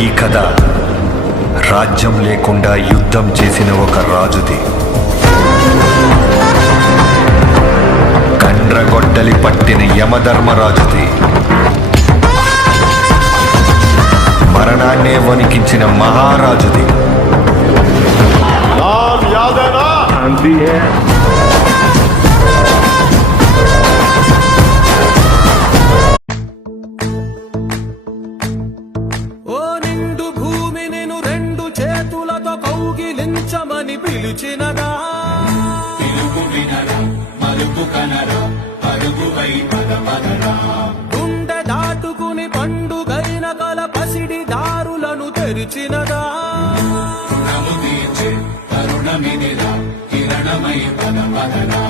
ఈ కథ రాజ్యం లేకుండా యుద్ధం చేసిన ఒక రాజుది. కండ్రగొడ్డలి పట్టిన యమధర్మరాజుది. మరణాన్నే వణికించిన మహారాజుది. కౌగిలించమని పిలిచినదా, పిలుపు వినరా, మలుపు కనరా, అడుగువై పదపదరా. గుండె దాటుకుని పండుగైన కల పసిడి దారులను తెరిచినదా, రుణము తీర్చే తరుణమిదిరా, కిరణమై పదపదరా.